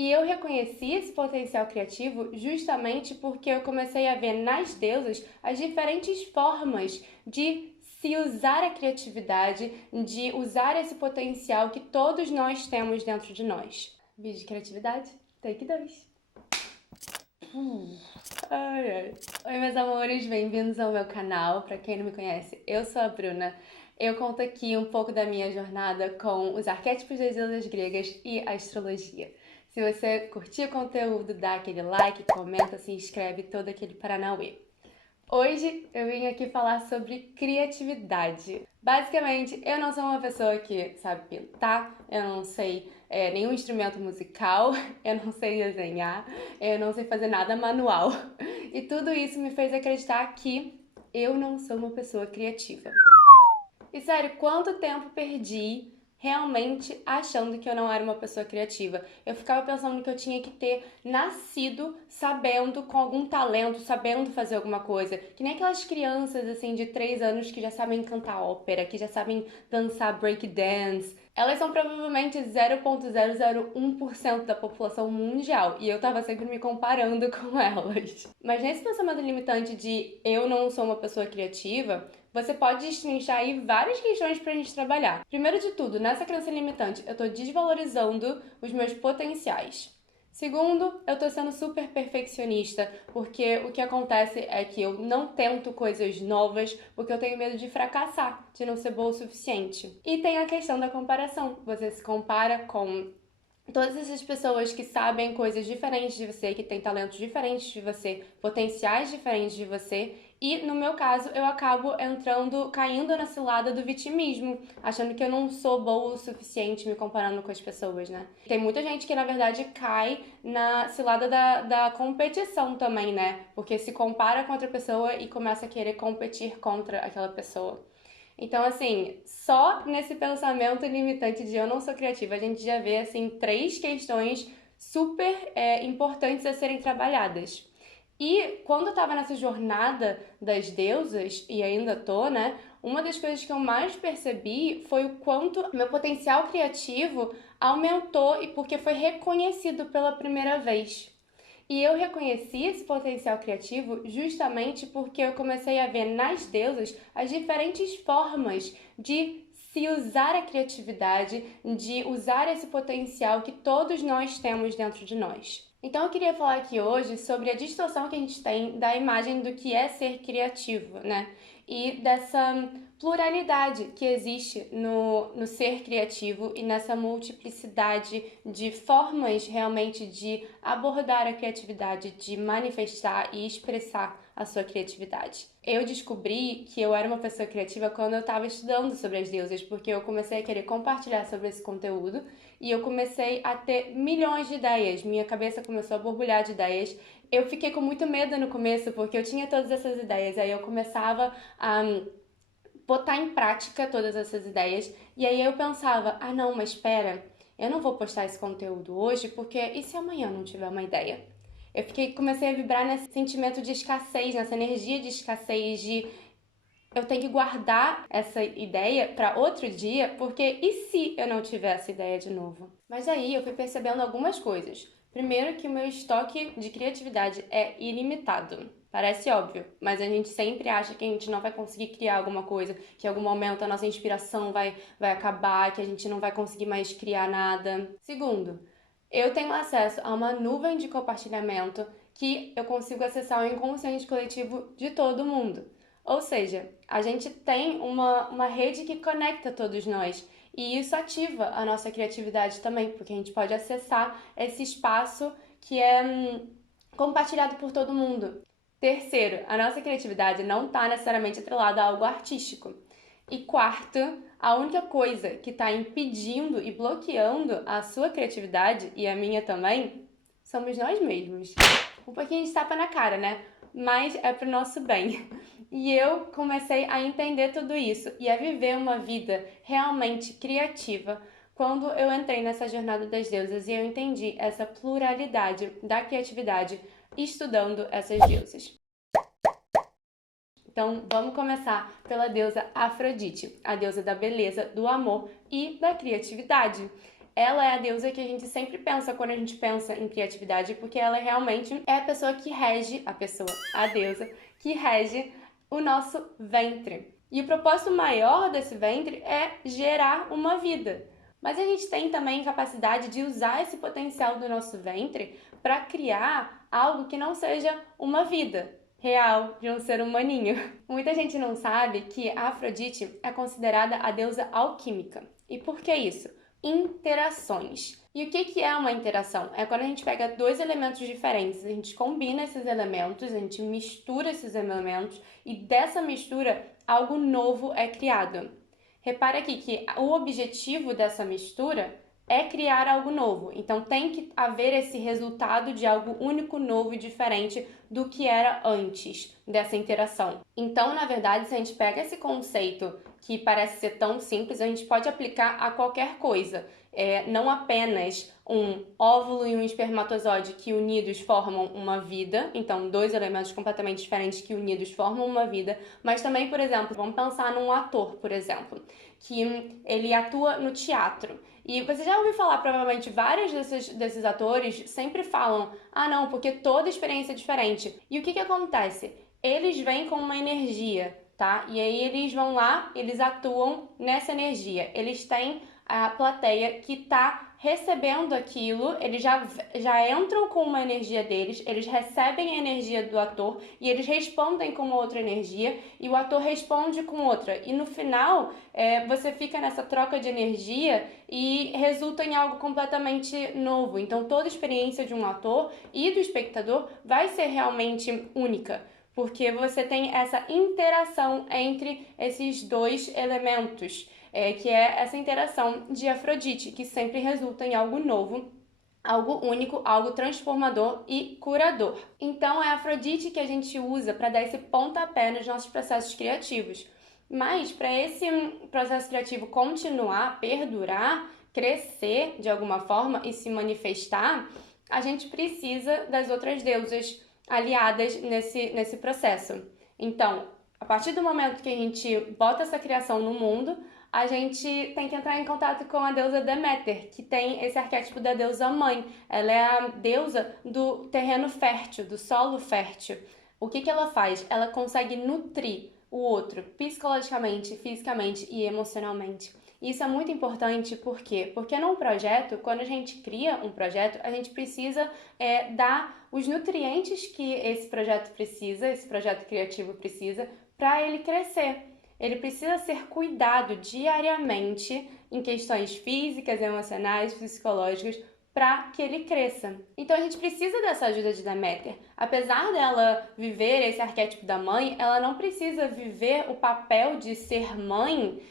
E eu reconheci esse potencial criativo justamente porque eu comecei a ver nas deusas as diferentes formas de se usar a criatividade, de usar esse potencial que todos nós temos dentro de nós. Vídeo de criatividade, take 2. Ai, ai. Oi, meus amores, bem-vindos ao meu canal. Pra quem não me conhece, eu sou a Bruna. Eu conto aqui um pouco da minha jornada com os arquétipos das deusas gregas e a astrologia. Se você curtir o conteúdo, dá aquele like, comenta, se inscreve, todo aquele paranauê. Hoje eu vim aqui falar sobre criatividade. Basicamente, eu não sou uma pessoa que sabe pintar, eu não sei nenhum instrumento musical, eu não sei desenhar, eu não sei fazer nada manual. E tudo isso me fez acreditar que eu não sou uma pessoa criativa. E sério, quanto tempo perdi realmente achando que eu não era uma pessoa criativa? Eu ficava pensando que eu tinha que ter nascido sabendo, com algum talento, sabendo fazer alguma coisa. Que nem aquelas crianças, assim, de 3 anos que já sabem cantar ópera, que já sabem dançar breakdance. Elas são provavelmente 0,001% da população mundial e eu tava sempre me comparando com elas. Mas nesse pensamento limitante de eu não sou uma pessoa criativa, você pode destrinchar aí várias questões pra gente trabalhar. Primeiro de tudo, nessa crença limitante, eu tô desvalorizando os meus potenciais. Segundo, eu tô sendo super perfeccionista, porque o que acontece é que eu não tento coisas novas porque eu tenho medo de fracassar, de não ser boa o suficiente. E tem a questão da comparação. Você se compara com todas essas pessoas que sabem coisas diferentes de você, que têm talentos diferentes de você, potenciais diferentes de você, e no meu caso eu acabo caindo na cilada do vitimismo, achando que eu não sou boa o suficiente me comparando com as pessoas, né? Tem muita gente que na verdade cai na cilada da competição também, né? Porque se compara com outra pessoa e começa a querer competir contra aquela pessoa. Então, assim, só nesse pensamento limitante de eu não sou criativa, a gente já vê, assim, 3 questões super importantes a serem trabalhadas. E quando eu tava nessa jornada das deusas, e ainda tô, né, uma das coisas que eu mais percebi foi o quanto meu potencial criativo aumentou e porque foi reconhecido pela primeira vez. E eu reconheci esse potencial criativo justamente porque eu comecei a ver nas deusas as diferentes formas de se usar a criatividade, de usar esse potencial que todos nós temos dentro de nós. Então eu queria falar aqui hoje sobre a distorção que a gente tem da imagem do que é ser criativo, né? E dessa pluralidade que existe no ser criativo e nessa multiplicidade de formas realmente de abordar a criatividade, de manifestar e expressar a sua criatividade. Eu descobri que eu era uma pessoa criativa quando eu estava estudando sobre as deusas, porque eu comecei a querer compartilhar sobre esse conteúdo e eu comecei a ter milhões de ideias, minha cabeça começou a borbulhar de ideias. Eu fiquei com muito medo no começo, porque eu tinha todas essas ideias, aí eu começava a botar em prática todas essas ideias, e aí eu pensava, ah não, mas espera, eu não vou postar esse conteúdo hoje, porque e se amanhã eu não tiver uma ideia? Comecei a vibrar nesse sentimento de escassez, nessa energia de escassez, de eu tenho que guardar essa ideia para outro dia, porque e se eu não tiver essa ideia de novo? Mas aí eu fui percebendo algumas coisas. Primeiro que o meu estoque de criatividade é ilimitado. Parece óbvio, mas a gente sempre acha que a gente não vai conseguir criar alguma coisa, que em algum momento a nossa inspiração vai acabar, que a gente não vai conseguir mais criar nada. Segundo, eu tenho acesso a uma nuvem de compartilhamento que eu consigo acessar o inconsciente coletivo de todo mundo. Ou seja, a gente tem uma rede que conecta todos nós e isso ativa a nossa criatividade também, porque a gente pode acessar esse espaço que é compartilhado por todo mundo. Terceiro, a nossa criatividade não está necessariamente atrelada a algo artístico. E quarto, a única coisa que está impedindo e bloqueando a sua criatividade, e a minha também, somos nós mesmos. Um pouquinho de tapa na cara, né? Mas é pro nosso bem. E eu comecei a entender tudo isso e a viver uma vida realmente criativa quando eu entrei nessa jornada das deusas e eu entendi essa pluralidade da criatividade estudando essas deusas. Então, vamos começar pela deusa Afrodite, a deusa da beleza, do amor e da criatividade. ela é a deusa que a gente sempre pensa quando a gente pensa em criatividade, porque ela realmente é a pessoa que rege, a deusa, que rege o nosso ventre. E o propósito maior desse ventre é gerar uma vida. Mas a gente tem também capacidade de usar esse potencial do nosso ventre para criar algo que não seja uma vida real de um ser humaninho. Muita gente não sabe que a Afrodite é considerada a deusa alquímica. E por que isso? Interações. E o que é uma interação? É quando a gente pega dois elementos diferentes, a gente combina esses elementos, a gente mistura esses elementos e dessa mistura algo novo é criado. Repara aqui que o objetivo dessa mistura é criar algo novo. Então tem que haver esse resultado de algo único, novo e diferente do que era antes dessa interação. Então, na verdade, se a gente pega esse conceito que parece ser tão simples, a gente pode aplicar a qualquer coisa. Não apenas um óvulo e um espermatozoide que unidos formam uma vida, então dois elementos completamente diferentes que unidos formam uma vida, mas também, por exemplo, vamos pensar num ator, por exemplo, que ele atua no teatro. E você já ouviu falar, provavelmente, vários desses atores sempre falam, não, porque toda experiência é diferente. E o que acontece? Eles vêm com uma energia, tá? E aí eles vão lá, eles atuam nessa energia. Eles têm a plateia que tá recebendo aquilo, eles já entram com uma energia deles, eles recebem a energia do ator e eles respondem com uma outra energia e o ator responde com outra. E no final, você fica nessa troca de energia e resulta em algo completamente novo. Então, toda experiência de um ator e do espectador vai ser realmente única, porque você tem essa interação entre esses dois elementos. Que é essa interação de Afrodite, que sempre resulta em algo novo, algo único, algo transformador e curador. Então, é a Afrodite que a gente usa para dar esse pontapé nos nossos processos criativos. Mas, para esse processo criativo continuar, perdurar, crescer de alguma forma e se manifestar, a gente precisa das outras deusas aliadas nesse processo. Então, a partir do momento que a gente bota essa criação no mundo, a gente tem que entrar em contato com a deusa Deméter, que tem esse arquétipo da deusa mãe. Ela é a deusa do terreno fértil, do solo fértil. O que ela faz? Ela consegue nutrir o outro psicologicamente, fisicamente e emocionalmente. Isso é muito importante, por quê? Porque num projeto, quando a gente cria um projeto, a gente precisa dar os nutrientes que esse projeto precisa, esse projeto criativo precisa, para ele crescer. Ele precisa ser cuidado diariamente em questões físicas, emocionais, psicológicas, para que ele cresça. Então a gente precisa dessa ajuda de Deméter. Apesar dela viver esse arquétipo da mãe, ela não precisa viver o papel de ser mãe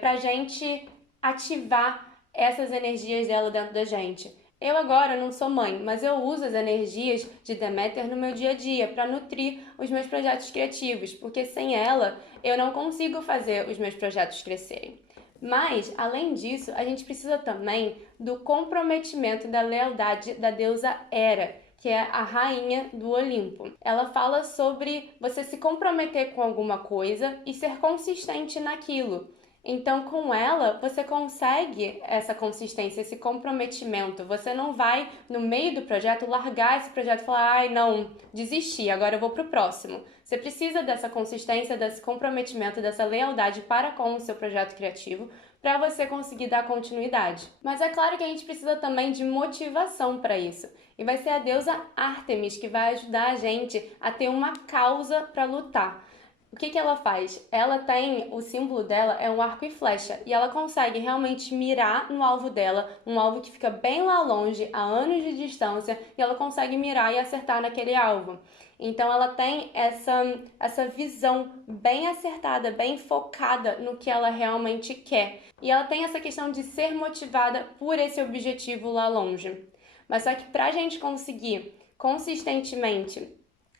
para a gente ativar essas energias dela dentro da gente. Eu agora não sou mãe, mas eu uso as energias de Deméter no meu dia a dia para nutrir os meus projetos criativos, porque sem ela eu não consigo fazer os meus projetos crescerem. Mas, além disso, a gente precisa também do comprometimento da lealdade da deusa Hera, que é a rainha do Olimpo. Ela fala sobre você se comprometer com alguma coisa e ser consistente naquilo. Então, com ela, você consegue essa consistência, esse comprometimento. Você não vai, no meio do projeto, largar esse projeto e falar, não, desisti, agora eu vou pro próximo. Você precisa dessa consistência, desse comprometimento, dessa lealdade para com o seu projeto criativo, para você conseguir dar continuidade. Mas é claro que a gente precisa também de motivação para isso. E vai ser a deusa Ártemis que vai ajudar a gente a ter uma causa para lutar. O que ela faz? Ela tem, o símbolo dela é um arco e flecha, e ela consegue realmente mirar no alvo dela, um alvo que fica bem lá longe, a anos de distância, e ela consegue mirar e acertar naquele alvo. Então ela tem essa visão bem acertada, bem focada no que ela realmente quer. E ela tem essa questão de ser motivada por esse objetivo lá longe. Mas só que pra gente conseguir consistentemente,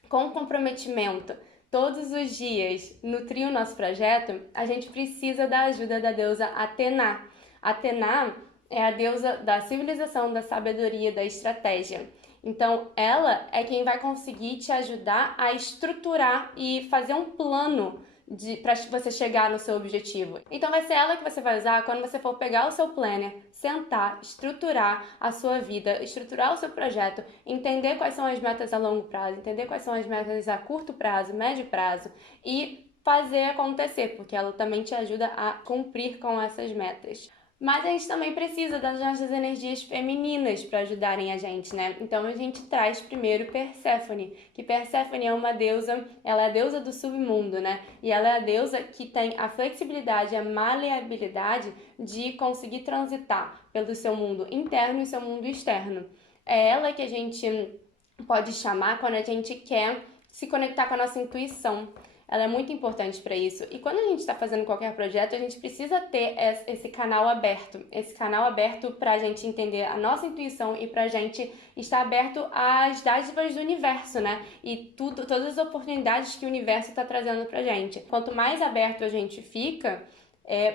com comprometimento, todos os dias nutrir o nosso projeto, a gente precisa da ajuda da deusa Atena. Atena é a deusa da civilização, da sabedoria, da estratégia. Então, ela é quem vai conseguir te ajudar a estruturar e fazer um plano para você chegar no seu objetivo. Então vai ser ela que você vai usar quando você for pegar o seu planner, sentar, estruturar a sua vida, estruturar o seu projeto, entender quais são as metas a longo prazo, entender quais são as metas a curto prazo, médio prazo e fazer acontecer, porque ela também te ajuda a cumprir com essas metas. Mas a gente também precisa das nossas energias femininas para ajudarem a gente, né? Então a gente traz primeiro Perséfone, que Perséfone é uma deusa, ela é a deusa do submundo, né? E ela é a deusa que tem a flexibilidade, a maleabilidade de conseguir transitar pelo seu mundo interno e seu mundo externo. É ela que a gente pode chamar quando a gente quer se conectar com a nossa intuição. Ela é muito importante para isso. E quando a gente está fazendo qualquer projeto, a gente precisa ter esse canal aberto para a gente entender a nossa intuição e para a gente estar aberto às dádivas do universo, né? E todas as oportunidades que o universo está trazendo para a gente. Quanto mais aberto a gente fica,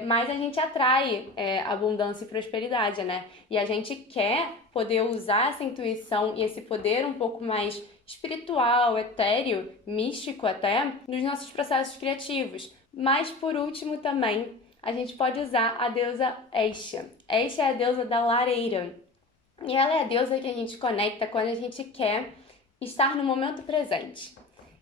mais a gente atrai abundância e prosperidade, né? E a gente quer poder usar essa intuição e esse poder um pouco mais espiritual, etéreo, místico até, nos nossos processos criativos. Mas, por último, também, a gente pode usar a deusa Estia. Estia é a deusa da lareira. E ela é a deusa que a gente conecta quando a gente quer estar no momento presente.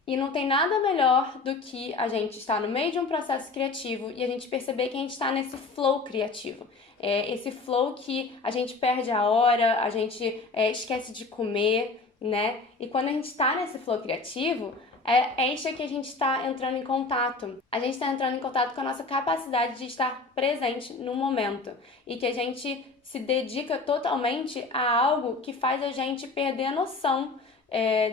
E não tem nada melhor do que a gente estar no meio de um processo criativo e a gente perceber que a gente está nesse flow criativo. Esse flow que a gente perde a hora, a gente esquece de comer, né? E quando a gente está nesse flow criativo, é isso que a gente está entrando em contato. A gente está entrando em contato com a nossa capacidade de estar presente no momento. E que a gente se dedica totalmente a algo que faz a gente perder a noção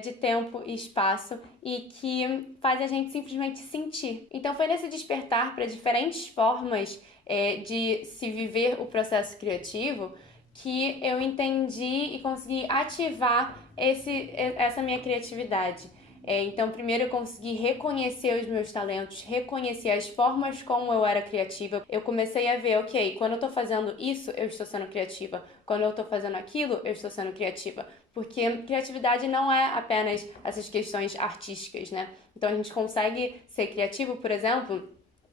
de tempo e espaço e que faz a gente simplesmente sentir. Então foi nesse despertar para diferentes formas de se viver o processo criativo que eu entendi e consegui ativar essa minha criatividade. Então, primeiro eu consegui reconhecer os meus talentos, reconhecer as formas como eu era criativa. Eu comecei a ver, ok, quando eu tô fazendo isso, eu estou sendo criativa. Quando eu tô fazendo aquilo, eu estou sendo criativa. Porque criatividade não é apenas essas questões artísticas, né? Então, a gente consegue ser criativo, por exemplo,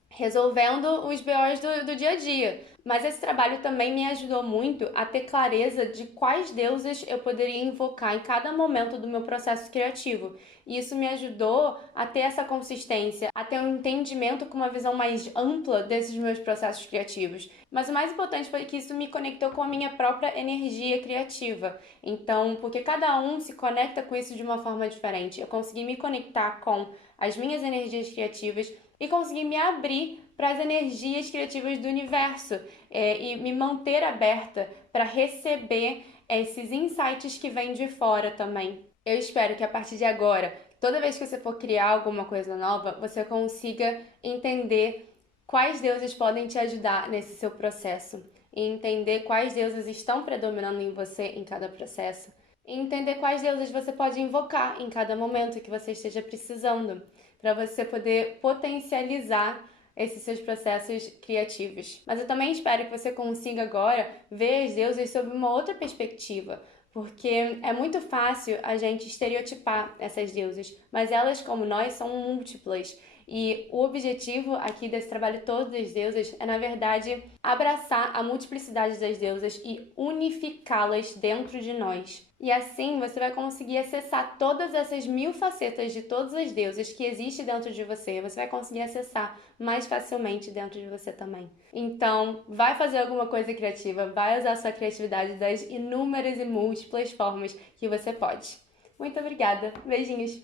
resolvendo os BOs do dia a dia. Mas esse trabalho também me ajudou muito a ter clareza de quais deuses eu poderia invocar em cada momento do meu processo criativo. E isso me ajudou a ter essa consistência, a ter um entendimento com uma visão mais ampla desses meus processos criativos. Mas o mais importante foi que isso me conectou com a minha própria energia criativa. Então, porque cada um se conecta com isso de uma forma diferente. Eu consegui me conectar com as minhas energias criativas e conseguir me abrir para as energias criativas do universo e me manter aberta para receber esses insights que vêm de fora também. Eu espero que a partir de agora, toda vez que você for criar alguma coisa nova, você consiga entender quais deuses podem te ajudar nesse seu processo e entender quais deuses estão predominando em você em cada processo e entender quais deuses você pode invocar em cada momento que você esteja precisando, para você poder potencializar esses seus processos criativos. Mas eu também espero que você consiga agora ver as deusas sob uma outra perspectiva, porque é muito fácil a gente estereotipar essas deusas, mas elas, como nós, são múltiplas. E o objetivo aqui desse trabalho todo das deusas é, na verdade, abraçar a multiplicidade das deusas e unificá-las dentro de nós. E assim você vai conseguir acessar todas essas 1000 facetas de todas as deusas que existem dentro de você. Você vai conseguir acessar mais facilmente dentro de você também. Então, vai fazer alguma coisa criativa, vai usar a sua criatividade das inúmeras e múltiplas formas que você pode. Muito obrigada. Beijinhos!